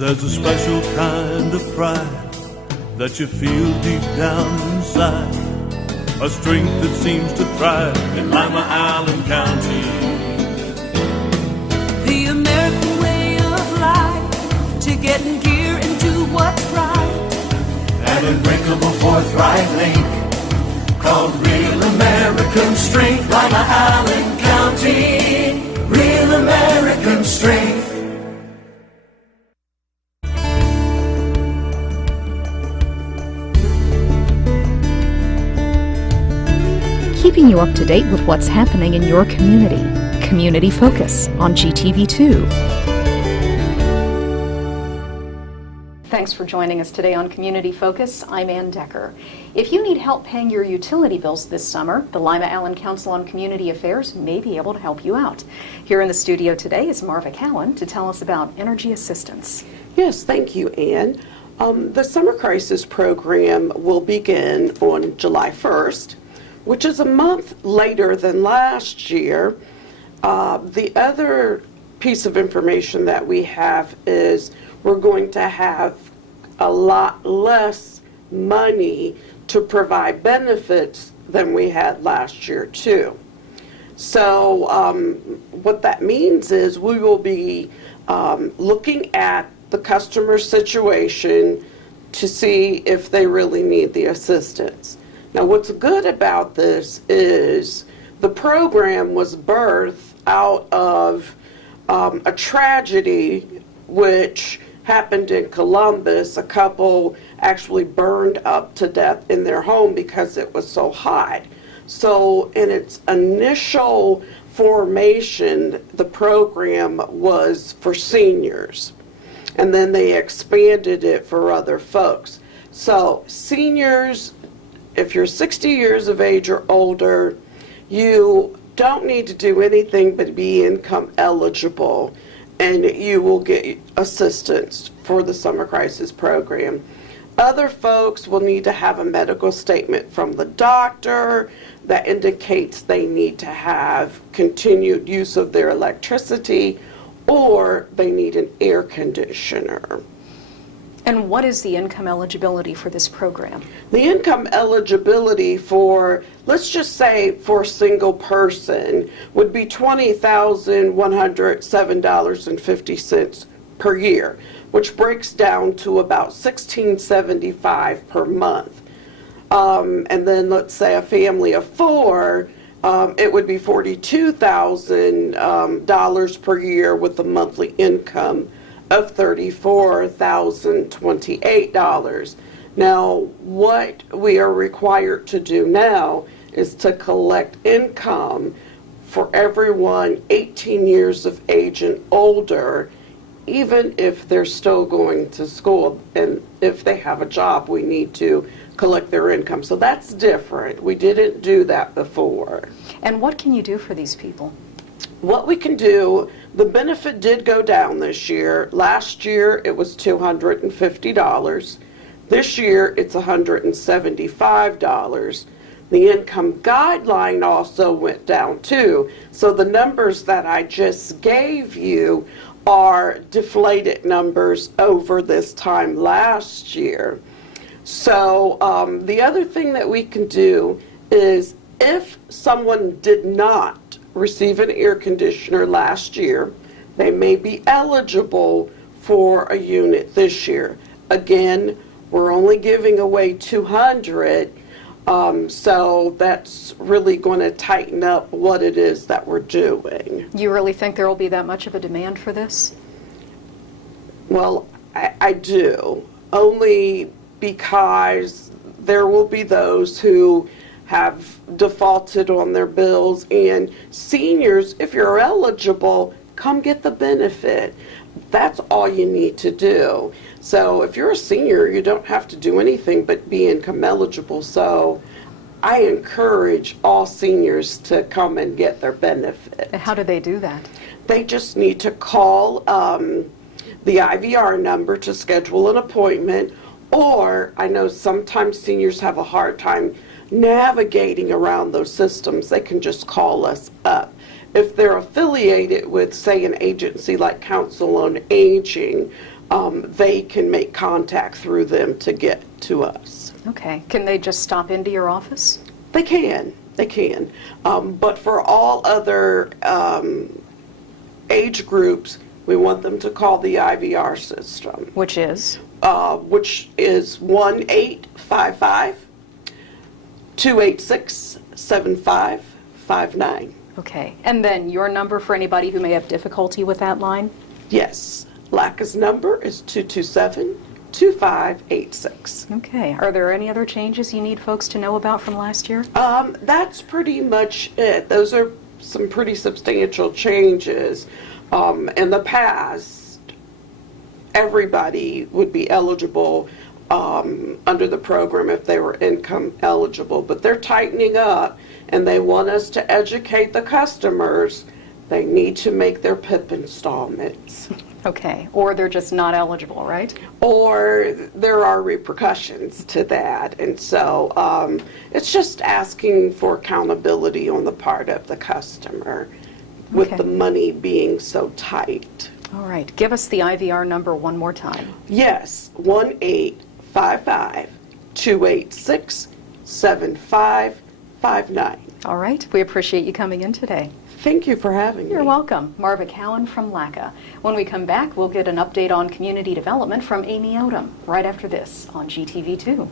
There's a special kind of pride that you feel deep down inside, a strength that seems to thrive in Lima, Allen County. The American way of life, to get in gear and do what's right. An unbreakable forthright link called Real American Strength. Lima, Allen County, Real American Strength. Keeping you up to date with what's happening in your community. Community Focus on GTV2. Thanks for joining us today on Community Focus. I'm Anne Decker. If you need help paying your utility bills this summer, the Lima Allen Council on Community Affairs may be able to help you out. Here in the studio today is Marva Cowan to tell us about energy assistance. Yes, thank you, Anne. The Summer Crisis Program will begin on July 1st, which is a month later than last year. The other piece of information that we have is we're going to have a lot less money to provide benefits than we had last year too. So what that means is we will be looking at the customer situation to see if they really need the assistance. Now, what's good about this is the program was birthed out of a tragedy which happened in Columbus. A couple actually burned up to death in their home because it was so hot. So in its initial formation, the program was for seniors, and then they expanded it for other folks. So seniors, if you're 60 years of age or older, you don't need to do anything but be income eligible, and you will get assistance for the Summer Crisis Program. Other folks will need to have a medical statement from the doctor that indicates they need to have continued use of their electricity, or they need an air conditioner. And what is the income eligibility for this program? The income eligibility for, let's just say for a single person, would be $20,107.50 per year, which breaks down to about $1,675 per month. And then let's say a family of four, it would be $42,000 per year with a monthly income of $34,028. Now, what we are required to do now is to collect income for everyone 18 years of age and older, even if they're still going to school, and if they have a job, we need to collect their income. So that's different. We didn't do that before. And what can you do for these people? What we can do, the benefit did go down this year. Last year it was $250. This year it's $175. The income guideline also went down too. So the numbers that I just gave you are deflated numbers over this time last year. So the other thing that we can do is, if someone did not receive an air conditioner last year, they may be eligible for a unit this year. Again, we're only giving away 200, so that's really going to tighten up what it is that we're doing. You really think there will be that much of a demand for this? Well, I do, only because there will be those who have defaulted on their bills, and seniors, if you're eligible, come get the benefit. That's all you need to do. So if you're a senior, you don't have to do anything but be income eligible. So I encourage all seniors to come and get their benefit. How do they do that? They just need to call the IVR number to schedule an appointment, or I know sometimes seniors have a hard time navigating around those systems. They can just call us up. If they're affiliated with, say, an agency like Council on Aging, they can make contact through them to get to us. Okay. Can they just stop into your office? They can. But for all other age groups, we want them to call the IVR system. Which is? 1-855-286-7559. Okay. And then your number for anybody who may have difficulty with that line? Yes. LACCA's number is 227-2586. Okay. Are there any other changes you need folks to know about from last year? That's pretty much it. Those are some pretty substantial changes. In the past, everybody would be eligible under the program if they were income eligible, but they're tightening up and they want us to educate the customers. They need to make their PIP installments. Okay. Or they're just not eligible, right? Or there are repercussions to that. And so it's just asking for accountability on the part of the customer with Okay. the money being so tight. All right. Give us the IVR number one more time. Yes, 1-855-286-7559. All right. We appreciate you coming in today. Thank you for having me. You're welcome. Marva Cowan from LACCA. When we come back, we'll get an update on community development from Amy Odum right after this on GTV2.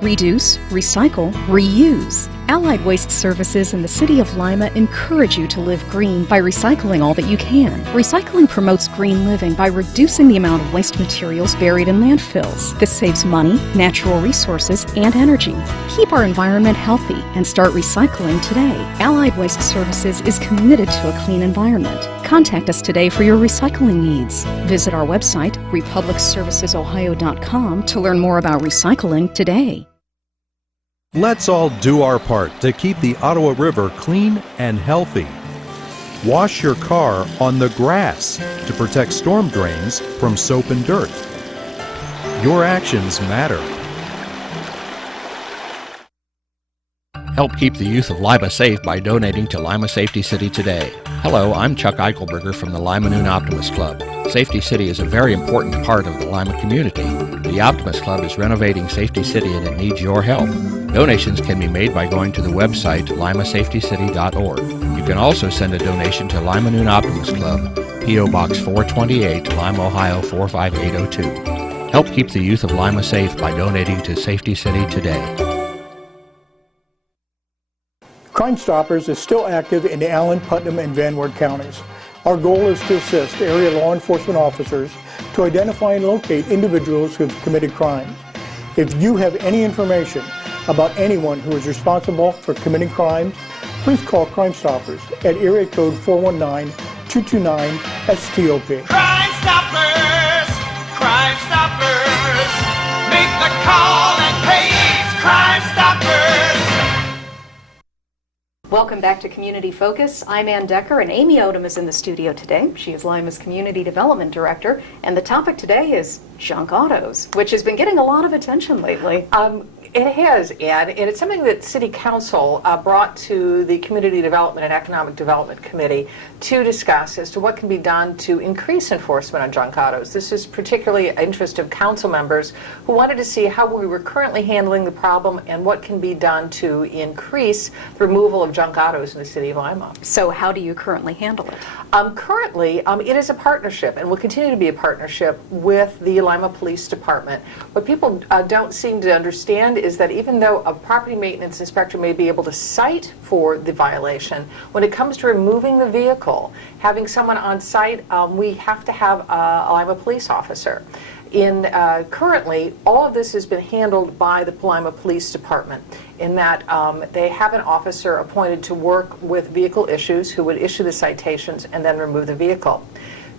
Reduce, recycle, reuse. Allied Waste Services and the City of Lima encourage you to live green by recycling all that you can. Recycling promotes green living by reducing the amount of waste materials buried in landfills. This saves money, natural resources, and energy. Keep our environment healthy and start recycling today. Allied Waste Services is committed to a clean environment. Contact us today for your recycling needs. Visit our website, republicservicesohio.com, to learn more about recycling today. Let's all do our part to keep the Ottawa River clean and healthy. Wash your car on the grass to protect storm drains from soap and dirt. Your actions matter. Help keep the youth of Lima safe by donating to Lima Safety City today. Hello, I'm Chuck Eichelberger from the Lima Noon Optimist Club. Safety City is a very important part of the Lima community. The Optimist Club is renovating Safety City and it needs your help. Donations can be made by going to the website limasafetycity.org. You can also send a donation to Lima Noon Optimist Club, P.O. Box 428, Lima, Ohio 45802. Help keep the youth of Lima safe by donating to Safety City today. Crime Stoppers is still active in the Allen, Putnam, and Van Wert counties. Our goal is to assist area law enforcement officers to identify and locate individuals who have committed crimes. If you have any information about anyone who is responsible for committing crimes, please call Crime Stoppers at area code 419-229-STOP. Crime Stoppers! Crime Stoppers! Make the call and pay it's Crime Stoppers! Welcome back to Community Focus. I'm Anne Decker, and Amy Odum is in the studio today. She is Lima's Community Development Director, and the topic today is junk autos, which has been getting a lot of attention lately. It has, Ann, and it's something that City Council brought to the Community Development and Economic Development Committee to discuss as to what can be done to increase enforcement on junk autos. This is particularly an interest of council members who wanted to see how we were currently handling the problem and what can be done to increase the removal of junk autos in the City of Lima. So how do you currently handle it? Currently, it is a partnership and will continue to be a partnership with the Lima Police Department. What people don't seem to understand is that even though a property maintenance inspector may be able to cite for the violation, when it comes to removing the vehicle, having someone on site, we have to have a Lima police officer. Currently, all of this has been handled by the Lima Police Department in that they have an officer appointed to work with vehicle issues who would issue the citations and then remove the vehicle.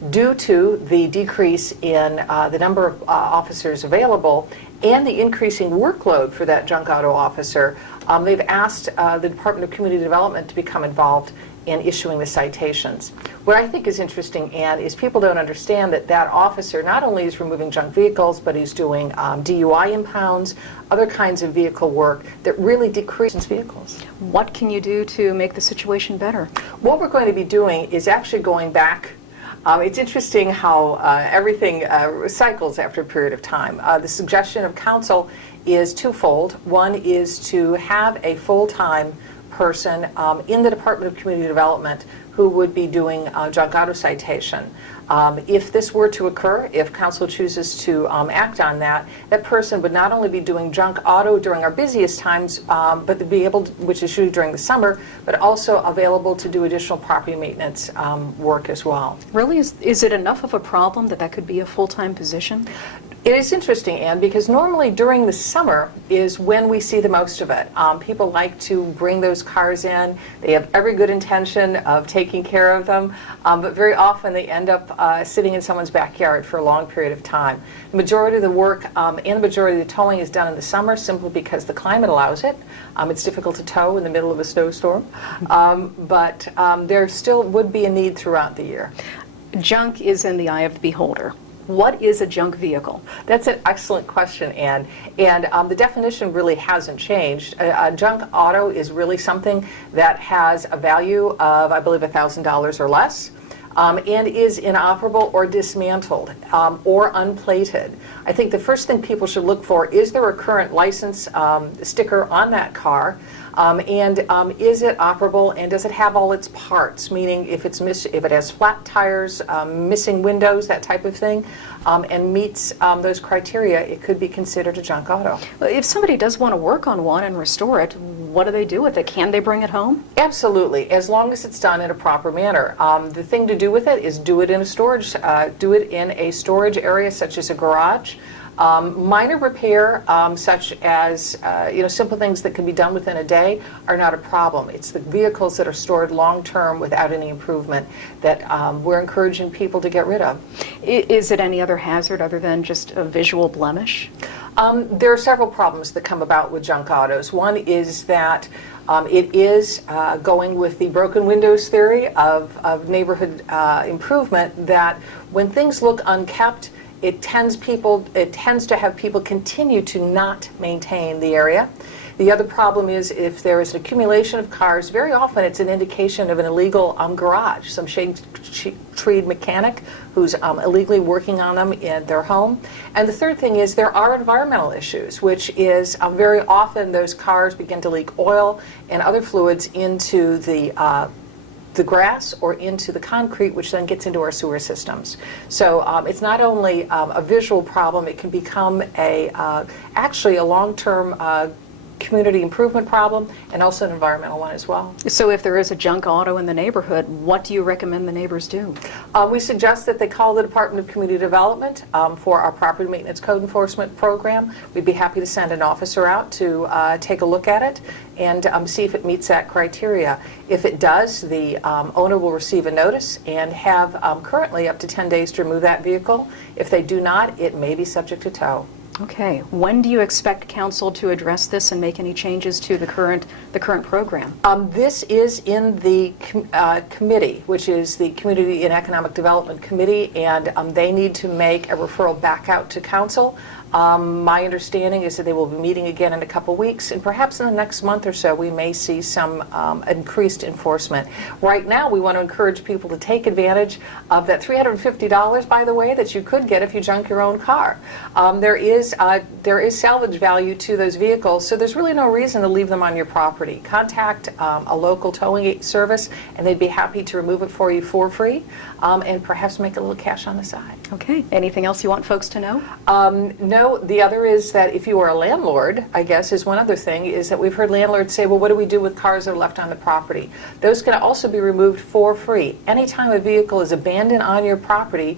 Due to the decrease in the number of officers available and the increasing workload for that junk auto officer, they've asked the Department of Community Development to become involved in issuing the citations. What I think is interesting, Ann, is people don't understand that that officer not only is removing junk vehicles, but he's doing DUI impounds, other kinds of vehicle work that really decreases vehicles. What can you do to make the situation better? What we're going to be doing is actually going back It's interesting how everything cycles after a period of time. The suggestion of council is twofold. One is to have a full-time person in the Department of Community Development who would be doing junk auto citation. If this were to occur, if council chooses to act on that, that person would not only be doing junk auto during our busiest times, but to be able to, which is usually during the summer, but also available to do additional property maintenance work as well. Really, is it enough of a problem that could be a full-time position? It is interesting, Anne, because normally during the summer is when we see the most of it. People like to bring those cars in. They have every good intention of taking care of them, but very often they end up sitting in someone's backyard for a long period of time. The majority of the work and the majority of the towing is done in the summer simply because the climate allows it. It's difficult to tow in the middle of a snowstorm, but there still would be a need throughout the year. Junk is in the eye of the beholder. What is a junk vehicle? That's an excellent question, Anne. And the definition really hasn't changed. A junk auto is really something that has a value of, I believe, $1,000 or less, and is inoperable or dismantled or unplated. I think the first thing people should look for is there a current license sticker on that car? And is it operable, and does it have all its parts? Meaning, if it has flat tires, missing windows, that type of thing, and meets those criteria, it could be considered a junk auto. If somebody does want to work on one and restore it, what do they do with it? Can they bring it home? Absolutely, as long as it's done in a proper manner. The thing to do with it is do it in a storage area such as a garage. Minor repair, such as simple things that can be done within a day, are not a problem. It's the vehicles that are stored long term without any improvement that we're encouraging people to get rid of. Is it any other hazard other than just a visual blemish? There are several problems that come about with junk autos. One is that it is going with the broken windows theory of neighborhood improvement, that when things look unkept, it tends to have people continue to not maintain the area. The other problem is if there is an accumulation of cars, very often it's an indication of an illegal garage, some shade-treed mechanic who's illegally working on them in their home. And the third thing is there are environmental issues, which is very often those cars begin to leak oil and other fluids into the grass or into the concrete, which then gets into our sewer systems. So it's not only a visual problem, it can become actually a long-term community improvement problem and also an environmental one as well. So if there is a junk auto in the neighborhood, what do you recommend the neighbors do? We suggest that they call the Department of Community Development for our property maintenance code enforcement program. We'd be happy to send an officer out to take a look at it and see if it meets that criteria. If it does, the owner will receive a notice and have currently up to 10 days to remove that vehicle. If they do not, it may be subject to tow. Okay. When do you expect council to address this and make any changes to the current program? This is in the committee, which is the Community and Economic Development Committee, and they need to make a referral back out to council. My understanding is that they will be meeting again in a couple weeks, and perhaps in the next month or so we may see some increased enforcement. Right now we want to encourage people to take advantage of that $350, by the way, that you could get if you junk your own car. There is salvage value to those vehicles, so there's really no reason to leave them on your property. Contact a local towing service and they'd be happy to remove it for you for free and perhaps make a little cash on the side. Okay. Anything else you want folks to know? No. The other is that if you are a landlord, I guess, is one other thing, is that we've heard landlords say, well, what do we do with cars that are left on the property? Those can also be removed for free. Anytime a vehicle is abandoned on your property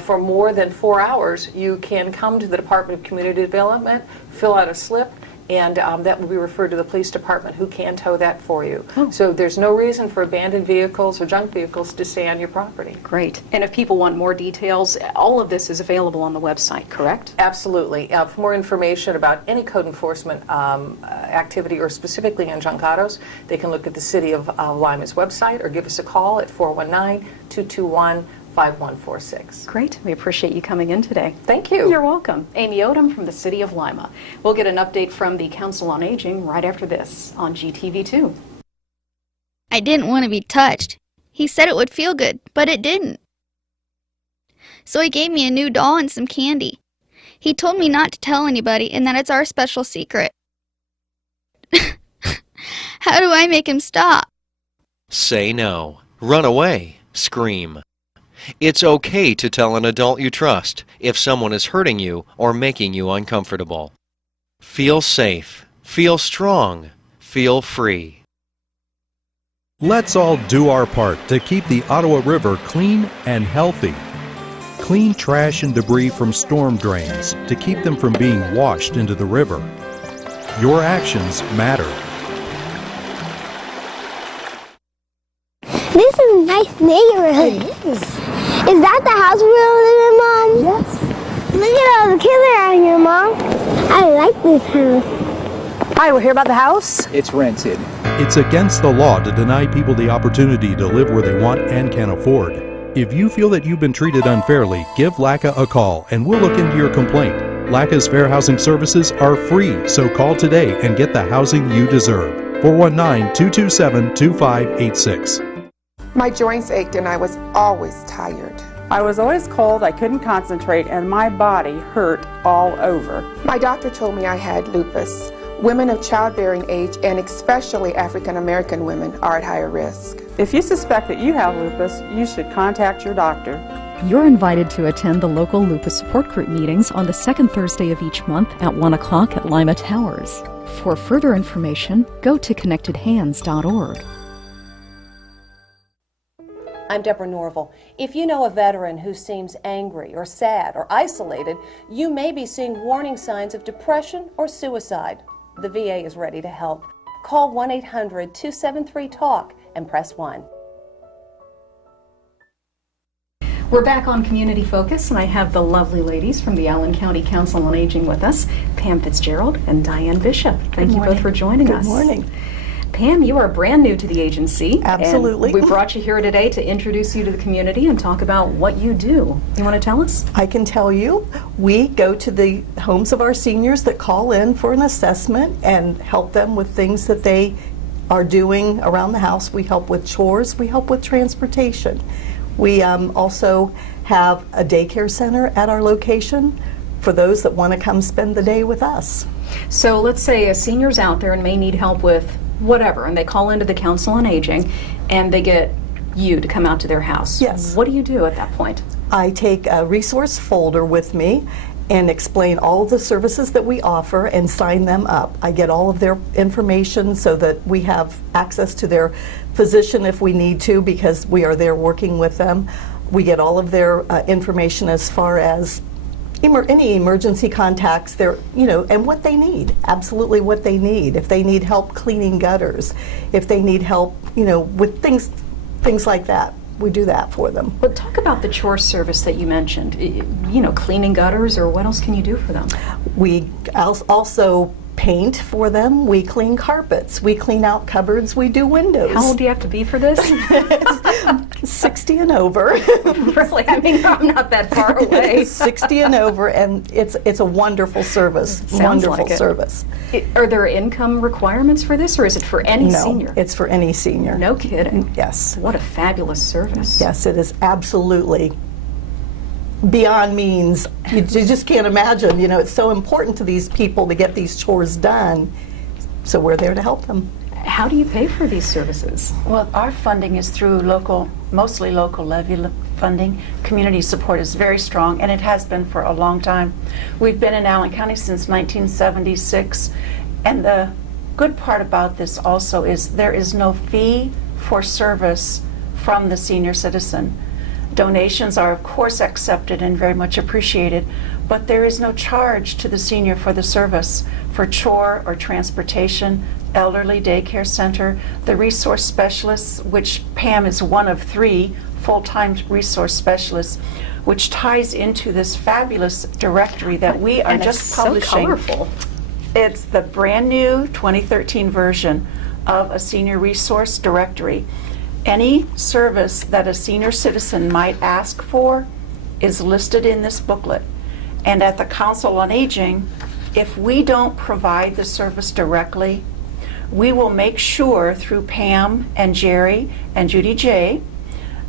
for more than 4 hours, you can come to the Department of Community Development, fill out a slip, and that will be referred to the police department, who can tow that for you. Oh. So there's no reason for abandoned vehicles or junk vehicles to stay on your property. Great. And if people want more details, all of this is available on the website, correct? Absolutely. For more information about any code enforcement activity, or specifically on junk autos, they can look at the City of Lima's website or give us a call at 419-221-5146. Great. We appreciate you coming in today. Thank you. You're welcome. Amy Odum from the City of Lima. We'll get an update from the Council on Aging right after this on GTV2. I didn't want to be touched. He said it would feel good, but it didn't. so he gave me a new doll and some candy. He told me not to tell anybody and that it's our special secret. How do I make him stop? Say no. Run away. Scream. It's okay to tell an adult you trust if someone is hurting you or making you uncomfortable. Feel safe. Feel strong. Feel free. Let's all do our part to keep the Ottawa River clean and healthy. Clean trash and debris from storm drains to keep them from being washed into the river. Your actions matter. This is a nice neighborhood. It is. Is that the house we live in, Mom? Yes. Look at all the kids around here, Mom. I like this house. Hi, we're here about the house. It's rented. It's against the law to deny people the opportunity to live where they want and can afford. If you feel that you've been treated unfairly, give LACCA a call and we'll look into your complaint. LACCA's fair housing services are free, so call today and get the housing you deserve. 419-227-2586. My joints ached and I was always tired. I was always cold, I couldn't concentrate, and my body hurt all over. My doctor told me I had lupus. Women of childbearing age, and especially African American women, are at higher risk. If you suspect that you have lupus, you should contact your doctor. You're invited to attend the local lupus support group meetings on the second Thursday of each month at 1 o'clock at Lima Towers. For further information, go to connectedhands.org. I'm Deborah Norville. If you know a veteran who seems angry or sad or isolated, you may be seeing warning signs of depression or suicide. The VA is ready to help. Call 1-800-273-TALK and press 1. We're back on Community Focus, and I have the lovely ladies from the Allen County Council on Aging with us, Pam Fitzgerald and Diane Bishop. Thank you both for joining us. Good morning. Pam, you are brand new to the agency. Absolutely. And we brought you here today to introduce you to the community and talk about what you do. You want to tell us? I can tell you. We go to the homes of our seniors that call in for an assessment and help them with things that they are doing around the house. We help with chores. We help with transportation. We also have a daycare center at our location for those that want to come spend the day with us. So let's say a senior's out there and may need help with whatever, and they call into the Council on Aging, and they get you to come out to their house. Yes. What do you do at that point? I take a resource folder with me and explain all of the services that we offer and sign them up. I get all of their information so that we have access to their physician if we need to, because we are there working with them. We get all of their information as far as any emergency contacts, and what they need, absolutely what they need. If they need help cleaning gutters, if they need help, with things like that, we do that for them. But talk about the chore service that you mentioned. Cleaning gutters, or what else can you do for them? We also paint for them. We clean carpets. We clean out cupboards. We do windows. How old do you have to be for this? 60 and over. Really? I mean, I'm not that far away. 60 and over, and it's a wonderful service. Sounds wonderful like it. service. Are there income requirements for this, or is it for any senior? No, it's for any senior. No kidding. Yes. What a fabulous service. Yes, it is absolutely beyond means. You just can't imagine. You know, it's so important to these people to get these chores done, so we're there to help them. How do you pay for these services? Well, our funding is through mostly local levy funding. Community support is very strong, and it has been for a long time. We've been in Allen County since 1976, and the good part about this also is there is no fee for service from the senior citizen. Donations are of course accepted and very much appreciated, but there is no charge to the senior for the service, for chore or transportation, elderly daycare center, the resource specialists, which Pam is one of 3 full-time resource specialists, which ties into this fabulous directory that we are just publishing. So colorful. It's the brand new 2013 version of a senior resource directory. Any service that a senior citizen might ask for is listed in this booklet. And at the Council on Aging, if we don't provide the service directly, we will make sure through Pam and Jerry and Judy J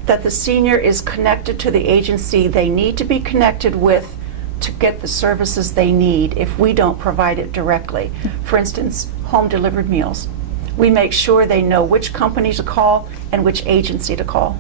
that the senior is connected to the agency they need to be connected with to get the services they need if we don't provide it directly. For instance, home delivered meals. We make sure they know which company to call and which agency to call.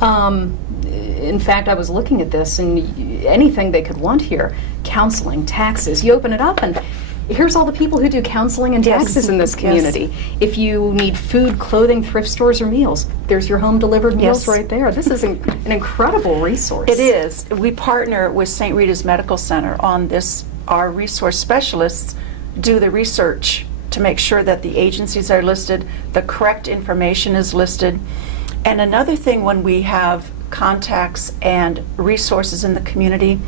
In fact, I was looking at this, and anything they could want here, counseling, taxes, you open it up and here's all the people who do counseling and taxes in this community. If you need food, clothing, thrift stores, or meals, there's your home delivered meals right there. This is an incredible resource. It is. We partner with St. Rita's Medical Center on this. Our resource specialists do the research to make sure that the agencies are listed, the correct information is listed. And another thing, when we have contacts and resources in the community,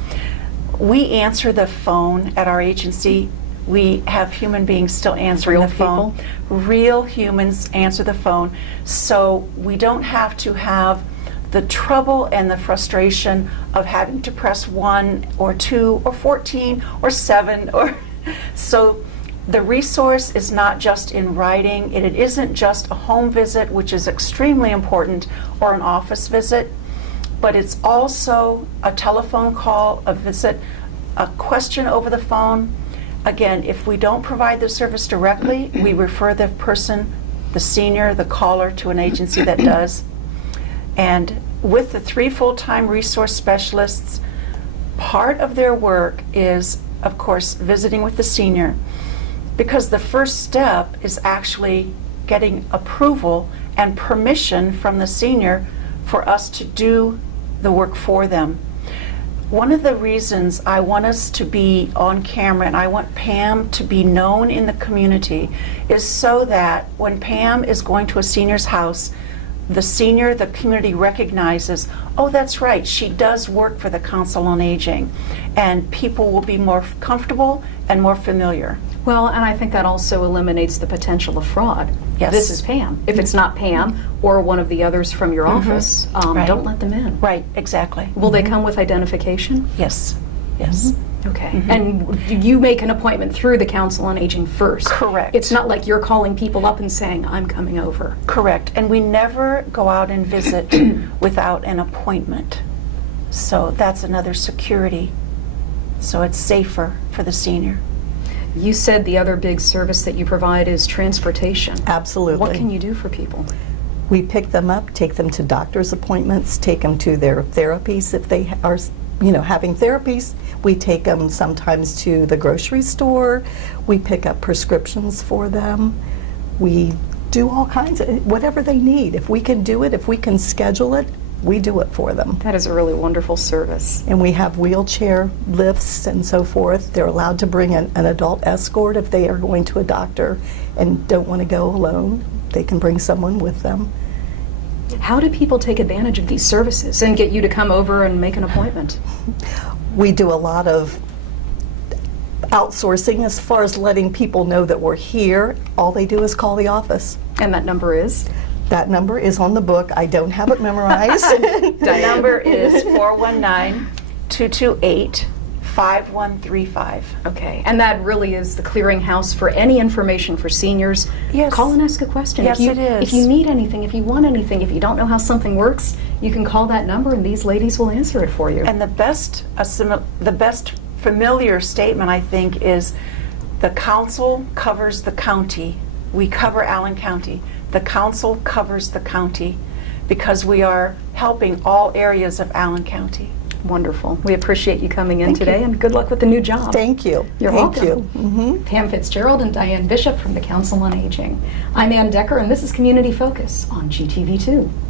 we answer the phone at our agency. We have human beings still answering the phone. Real humans answer the phone. So we don't have to have the trouble and the frustration of having to press 1 or 2 or 14 or 7 or so. The resource is not just in writing. It isn't just a home visit, which is extremely important, or an office visit, but it's also a telephone call, a visit, a question over the phone. Again, if we don't provide the service directly, we refer the person, the senior, the caller, to an agency that does. And with the 3 full-time resource specialists, part of their work is, of course, visiting with the senior, because the first step is actually getting approval and permission from the senior for us to do the work for them. One of the reasons I want us to be on camera and I want Pam to be known in the community is so that when Pam is going to a senior's house, the senior, the community recognizes, oh, that's right, she does work for the Council on Aging, and people will be more comfortable and more familiar. Well, and I think that also eliminates the potential of fraud. Yes. This is Pam. If it's not Pam or one of the others from your office, don't let them in. Right, exactly. Will they come with identification? Yes, yes. Okay. And you make an appointment through the Council on Aging first? Correct. It's not like you're calling people up and saying, I'm coming over. Correct. And we never go out and visit without an appointment. So that's another security. So it's safer for the senior. You said the other big service that you provide is transportation. Absolutely. What can you do for people? We pick them up, take them to doctor's appointments, take them to their therapies if they are, having therapies. We take them sometimes to the grocery store. We pick up prescriptions for them. We do all kinds of, whatever they need. If we can do it, if we can schedule it, we do it for them. That is a really wonderful service. And we have wheelchair lifts and so forth. They're allowed to bring an adult escort if they are going to a doctor and don't want to go alone. They can bring someone with them. How do people take advantage of these services and get you to come over and make an appointment? We do a lot of outsourcing as far as letting people know that we're here. All they do is call the office. And that number is? That number is on the book. I don't have it memorized. The number is 419-228-5135. Okay, and that really is the clearinghouse for any information for seniors. Yes. Call and ask a question. Yes, it is. If you need anything, if you want anything, if you don't know how something works, you can call that number and these ladies will answer it for you. And the best familiar statement, I think, is the council covers the county. We cover Allen County. The council covers the county because we are helping all areas of Allen County. Wonderful. We appreciate you coming in today and good luck with the new job. Thank you. You're welcome. You. Pam Fitzgerald and Diane Bishop from the Council on Aging. I'm Anne Decker and this is Community Focus on GTV2.